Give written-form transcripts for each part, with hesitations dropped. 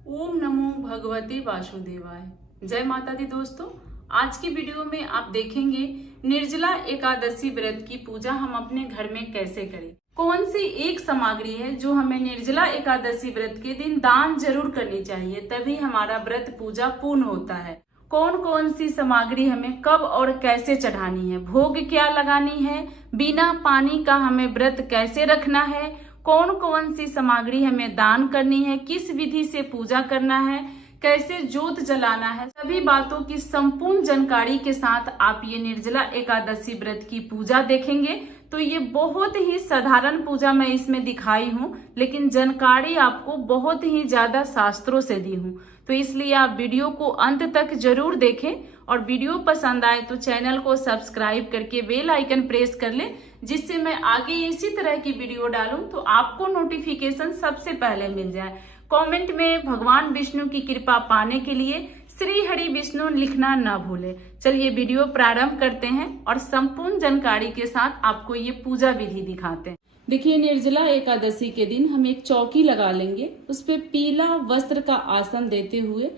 ओम नमो भगवते वासुदेवाय। जय माता दी दोस्तों, आज की वीडियो में आप देखेंगे निर्जला एकादशी व्रत की पूजा हम अपने घर में कैसे करें। कौन सी एक सामग्री है जो हमें निर्जला एकादशी व्रत के दिन दान जरूर करनी चाहिए, तभी हमारा व्रत पूजा पूर्ण होता है। कौन कौन सी सामग्री हमें कब और कैसे चढ़ानी है, भोग क्या लगानी है, बिना पानी का हमें व्रत कैसे रखना है, कौन कौन सी सामग्री हमें दान करनी है, किस विधि से पूजा करना है, कैसे जोत जलाना है, सभी बातों की संपूर्ण जानकारी के साथ आप ये निर्जला एकादशी व्रत की पूजा देखेंगे। तो ये बहुत ही साधारण पूजा मैं इसमें दिखाई हूँ, लेकिन जानकारी आपको बहुत ही ज्यादा शास्त्रों से दी हूँ। तो इसलिए आप वीडियो को अंत तक जरूर देखें और वीडियो पसंद आए तो चैनल को सब्सक्राइब करके बेल आइकन प्रेस कर लें, जिससे मैं आगे इसी तरह की वीडियो डालूं तो आपको नोटिफिकेशन सबसे पहले मिल जाए। कमेंट में भगवान विष्णु की कृपा पाने के लिए श्री हरि विष्णु लिखना न भूलें। चलिए वीडियो प्रारंभ करते हैं और संपूर्ण जानकारी के साथ आपको ये पूजा विधि दिखाते हैं। देखिए, निर्जला एकादशी के दिन हम एक चौकी लगा लेंगे, उस पे पीला वस्त्र का आसन देते हुए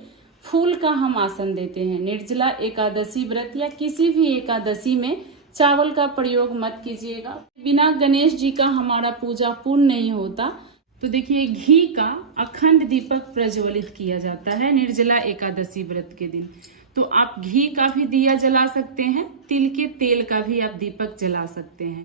फूल का हम आसन देते हैं। निर्जला एकादशी व्रत या किसी भी एकादशी में चावल का प्रयोग मत कीजिएगा, बिना गणेश जी का हमारा पूजा पूर्ण नहीं होता। तो देखिए, घी का अखंड दीपक प्रज्वलित किया जाता है निर्जला एकादशी व्रत के दिन। तो आप घी का भी दिया जला सकते हैं, तिल के तेल का भी आप दीपक जला सकते हैं।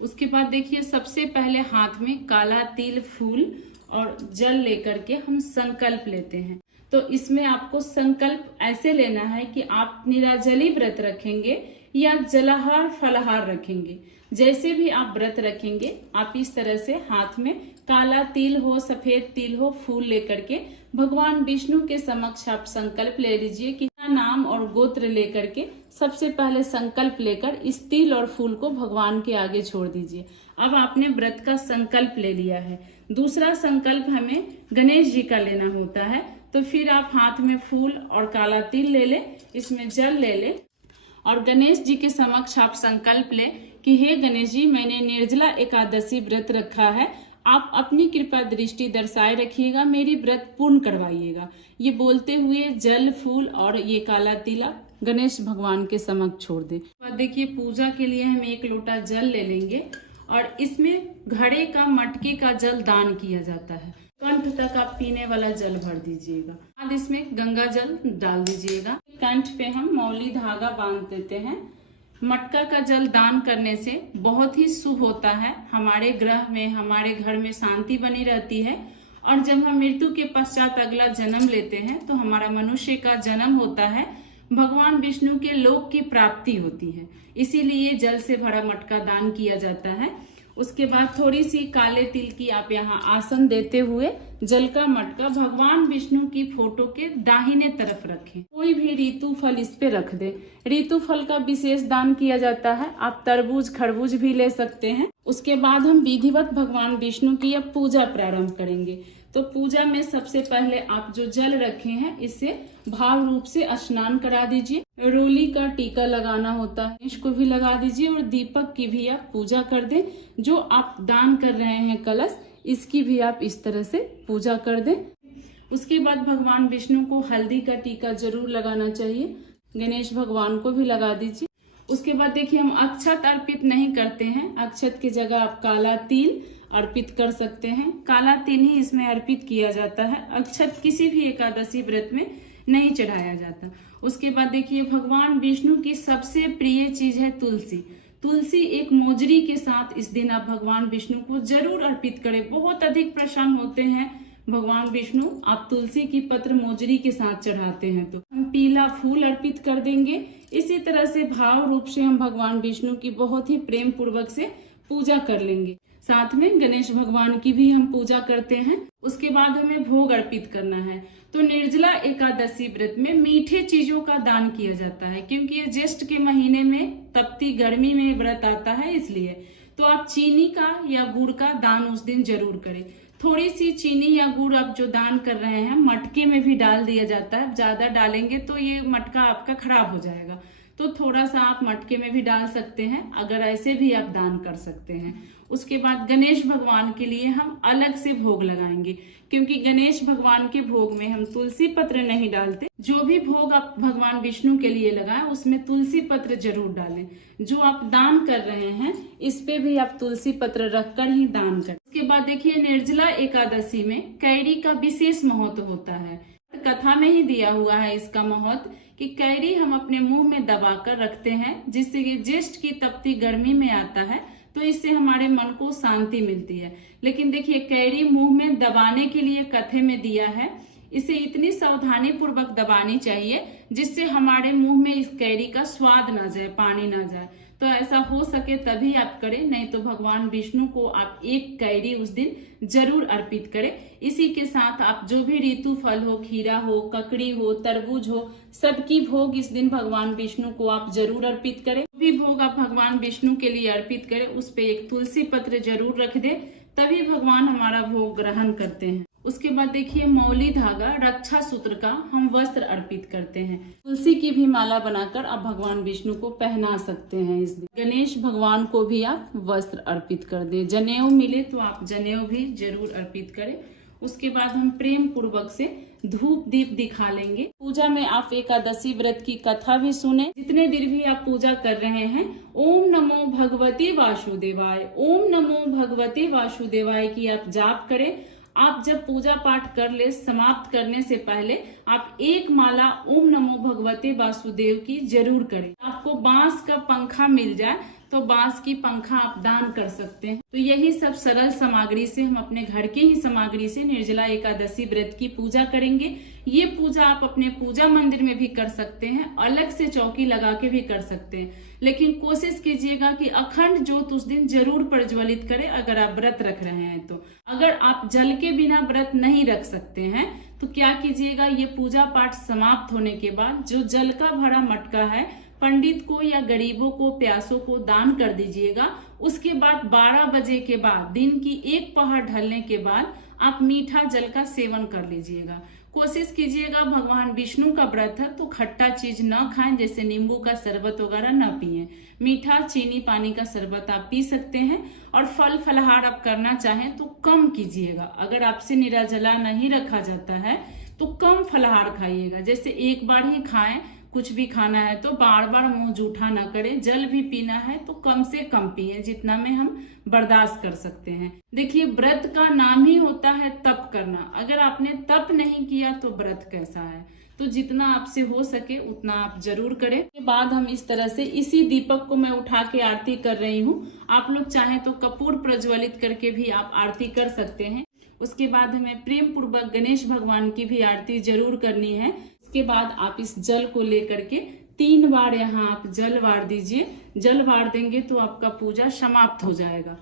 उसके बाद देखिए, सबसे पहले हाथ में काला तिल, फूल और जल लेकर के हम संकल्प लेते हैं। तो इसमें आपको संकल्प ऐसे लेना है कि आप निराजली व्रत रखेंगे या जलाहार फलाहार रखेंगे। जैसे भी आप व्रत रखेंगे, आप इस तरह से हाथ में काला तिल हो, सफेद तिल हो, फूल लेकर के भगवान विष्णु के समक्ष आप संकल्प ले लीजिए कि नाम और गोत्र लेकर के सबसे पहले संकल्प लेकर इस तिल और फूल को भगवान के आगे छोड़ दीजिए। अब आपने व्रत का संकल्प ले लिया है। दूसरा संकल्प हमें गणेश जी का लेना होता है। तो फिर आप हाथ में फूल और काला तिल ले ले, इसमें जल ले ले और गणेश जी के समक्ष आप संकल्प ले कि हे गणेश जी, मैंने निर्जला एकादशी व्रत रखा है, आप अपनी कृपा दृष्टि दर्शाए रखिएगा, मेरी व्रत पूर्ण करवाइएगा। ये बोलते हुए जल, फूल और ये काला तिला गणेश भगवान के समक्ष छोड़ दे। देखिए, पूजा के लिए हम एक लोटा जल ले लेंगे और इसमें घड़े का, मटके का जल दान किया जाता है। कंठ तक आप पीने वाला जल भर दीजिएगा। बाद इसमें गंगा जल डाल दीजिएगा। कंठ पे हम मौली धागा बांध देते हैं। मटका का जल दान करने से बहुत ही शुभ होता है, हमारे ग्रह में, हमारे घर में शांति बनी रहती है। और जब हम मृत्यु के पश्चात अगला जन्म लेते हैं तो हमारा मनुष्य का जन्म होता है, भगवान विष्णु के लोक की प्राप्ति होती है। इसीलिए जल से भरा मटका दान किया जाता है। उसके बाद थोड़ी सी काले तिल की आप यहाँ आसन देते हुए जल का मटका भगवान विष्णु की फोटो के दाहिने तरफ रखें। कोई भी ऋतु फल इस पे रख दे। ऋतु फल का विशेष दान किया जाता है, आप तरबूज, खरबूज भी ले सकते हैं। उसके बाद हम विधिवत भगवान विष्णु की अब पूजा प्रारंभ करेंगे। तो पूजा में सबसे पहले आप जो जल रखे हैं इससे भाव रूप से स्नान करा दीजिए। रोली का टीका लगाना होता है, इसको भी लगा दीजिए और दीपक की भी आप पूजा कर दें। जो आप दान कर रहे हैं कलश, इसकी भी आप इस तरह से पूजा कर दें। उसके बाद भगवान विष्णु को हल्दी का टीका जरूर लगाना चाहिए, गणेश भगवान को भी लगा दीजिए। उसके बाद देखिए, हम अक्षत अर्पित नहीं करते हैं, अक्षत की जगह आप काला तिल अर्पित कर सकते हैं। काला तिल ही इसमें अर्पित किया जाता है, अक्षत किसी भी एकादशी व्रत में नहीं चढ़ाया जाता। उसके बाद देखिए, भगवान विष्णु की सबसे प्रिय चीज है तुलसी। तुलसी एक मोजरी के साथ इस दिन आप भगवान विष्णु को जरूर अर्पित करें, बहुत अधिक प्रसन्न होते हैं भगवान विष्णु। आप तुलसी की पत्र मोजरी के साथ चढ़ाते हैं तो हम पीला फूल अर्पित कर देंगे। इसी तरह से भाव रूप से हम भगवान विष्णु की बहुत ही प्रेम पूर्वक से पूजा कर लेंगे। साथ में गणेश भगवान की भी हम पूजा करते हैं। उसके बाद हमें भोग अर्पित करना है। तो निर्जला एकादशी व्रत में मीठे चीजों का दान किया जाता है, क्योंकि ये ज्येष्ठ के महीने में तपती गर्मी में व्रत आता है, इसलिए। तो आप चीनी का या गुड़ का दान उस दिन जरूर करें। थोड़ी सी चीनी या गुड़ आप जो दान कर रहे हैं मटके में भी डाल दिया जाता है। ज्यादा डालेंगे तो ये मटका आपका खराब हो जाएगा, तो थोड़ा सा आप मटके में भी डाल सकते हैं, अगर ऐसे भी आप दान कर सकते हैं। उसके बाद गणेश भगवान के लिए हम अलग से भोग लगाएंगे, क्योंकि गणेश भगवान के भोग में हम तुलसी पत्र नहीं डालते। जो भी भोग आप भगवान विष्णु के लिए लगाएं उसमें तुलसी पत्र जरूर डालें। जो आप दान कर रहे हैं इस पे भी आप तुलसी पत्र रखकर ही दान करें। उसके बाद देखिए, निर्जला एकादशी में कैरी का विशेष महत्व होता है। कथा में ही दिया हुआ है इसका महत्व कि कैरी हम अपने मुंह में दबाकर रखते हैं, जिससे कि ज्येष्ठ की तपती गर्मी में आता है तो इससे हमारे मन को शांति मिलती है। लेकिन देखिए, कैरी मुंह में दबाने के लिए कथे में दिया है, इसे इतनी सावधानी पूर्वक दबानी चाहिए जिससे हमारे मुंह में इस कैरी का स्वाद ना जाए, पानी ना जाए। तो ऐसा हो सके तभी आप करें, नहीं तो भगवान विष्णु को आप एक कैरी उस दिन जरूर अर्पित करें। इसी के साथ आप जो भी ऋतु फल हो, खीरा हो, ककड़ी हो, तरबूज हो, सबकी भोग इस दिन भगवान विष्णु को आप जरूर अर्पित करें। जो भी भोग आप भगवान विष्णु के लिए अर्पित करें उस पे एक तुलसी पत्र जरूर रख दे, तभी भगवान हमारा भोग ग्रहण करते हैं। उसके बाद देखिए, मौली धागा रक्षा सूत्र का हम वस्त्र अर्पित करते हैं। तुलसी की भी माला बनाकर आप भगवान विष्णु को पहना सकते हैं इस दिन। गणेश भगवान को भी आप वस्त्र अर्पित कर दें। जनेऊ मिले तो आप जनेऊ भी जरूर अर्पित करें। उसके बाद हम प्रेम पूर्वक से धूप दीप दिखा लेंगे। पूजा में आप एकादशी व्रत की कथा भी सुने। जितने देर भी आप पूजा कर रहे हैं, ओम नमो भगवते वासुदेवाय, ओम नमो भगवते वासुदेवाय की आप जाप करें। आप जब पूजा पाठ कर ले, समाप्त करने से पहले आप एक माला ओम नमो भगवते वासुदेव की जरूर करें। आपको बांस का पंखा मिल जाए तो बांस की पंखा आप दान कर सकते हैं। तो यही सब सरल सामग्री से, हम अपने घर के ही सामग्री से निर्जला एकादशी व्रत की पूजा करेंगे। ये पूजा आप अपने पूजा मंदिर में भी कर सकते हैं, अलग से चौकी लगा के भी कर सकते हैं, लेकिन कोशिश कीजिएगा कि अखंड ज्योत उस दिन जरूर प्रज्वलित करें अगर आप व्रत रख रहे हैं तो। अगर आप जल के बिना व्रत नहीं रख सकते हैं तो क्या कीजिएगा, ये पूजा पाठ समाप्त होने के बाद जो जल का भरा मटका है पंडित को या गरीबों को, प्यासों को दान कर दीजिएगा। उसके बाद 12 बजे के बाद, दिन की एक पहर ढलने के बाद आप मीठा जल का सेवन कर लीजिएगा। कोशिश कीजिएगा, भगवान विष्णु का व्रत है तो खट्टा चीज न खाएं, जैसे नींबू का शरबत वगैरह न पिएं। मीठा चीनी पानी का शरबत आप पी सकते हैं। और फल फलहार आप करना चाहें तो कम कीजिएगा। अगर आपसे निर्जला नहीं रखा जाता है तो कम फलहार खाइएगा, जैसे एक बार ही खाएं। कुछ भी खाना है तो बार बार मुंह जूठा न करें। जल भी पीना है तो कम से कम पिए, जितना में हम बर्दाश्त कर सकते हैं। देखिए, व्रत का नाम ही होता है तप करना। अगर आपने तप नहीं किया तो व्रत कैसा है। तो जितना आपसे हो सके उतना आप जरूर करें। उसके बाद हम इस तरह से, इसी दीपक को मैं उठा के आरती कर रही हूँ। आप लोग चाहें तो कपूर प्रज्वलित करके भी आप आरती कर सकते हैं। उसके बाद हमें प्रेम पूर्वक गणेश भगवान की भी आरती जरूर करनी है। उसके बाद आप इस जल को लेकर के 3 बार यहाँ आप जल वार दीजिए। जल वार देंगे तो आपका पूजा समाप्त हो जाएगा।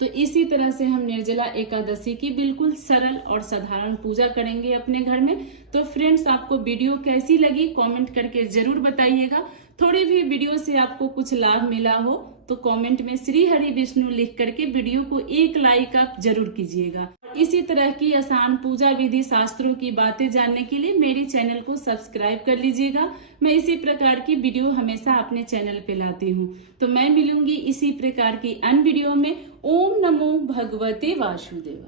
तो इसी तरह से हम निर्जला एकादशी की बिल्कुल सरल और साधारण पूजा करेंगे अपने घर में। तो फ्रेंड्स, आपको वीडियो कैसी लगी कमेंट करके जरूर बताइएगा। थोड़ी भी वीडियो से आपको कुछ लाभ मिला हो तो कमेंट में श्री हरि विष्णु लिख करके वीडियो को एक लाइक आप जरूर कीजिएगा। इसी तरह की आसान पूजा विधि, शास्त्रों की बातें जानने के लिए मेरे चैनल को सब्सक्राइब कर लीजिएगा। मैं इसी प्रकार की वीडियो हमेशा अपने चैनल पे लाती हूँ। तो मैं मिलूंगी इसी प्रकार की अन्य वीडियो में। ओम नमो भगवते वासुदेव।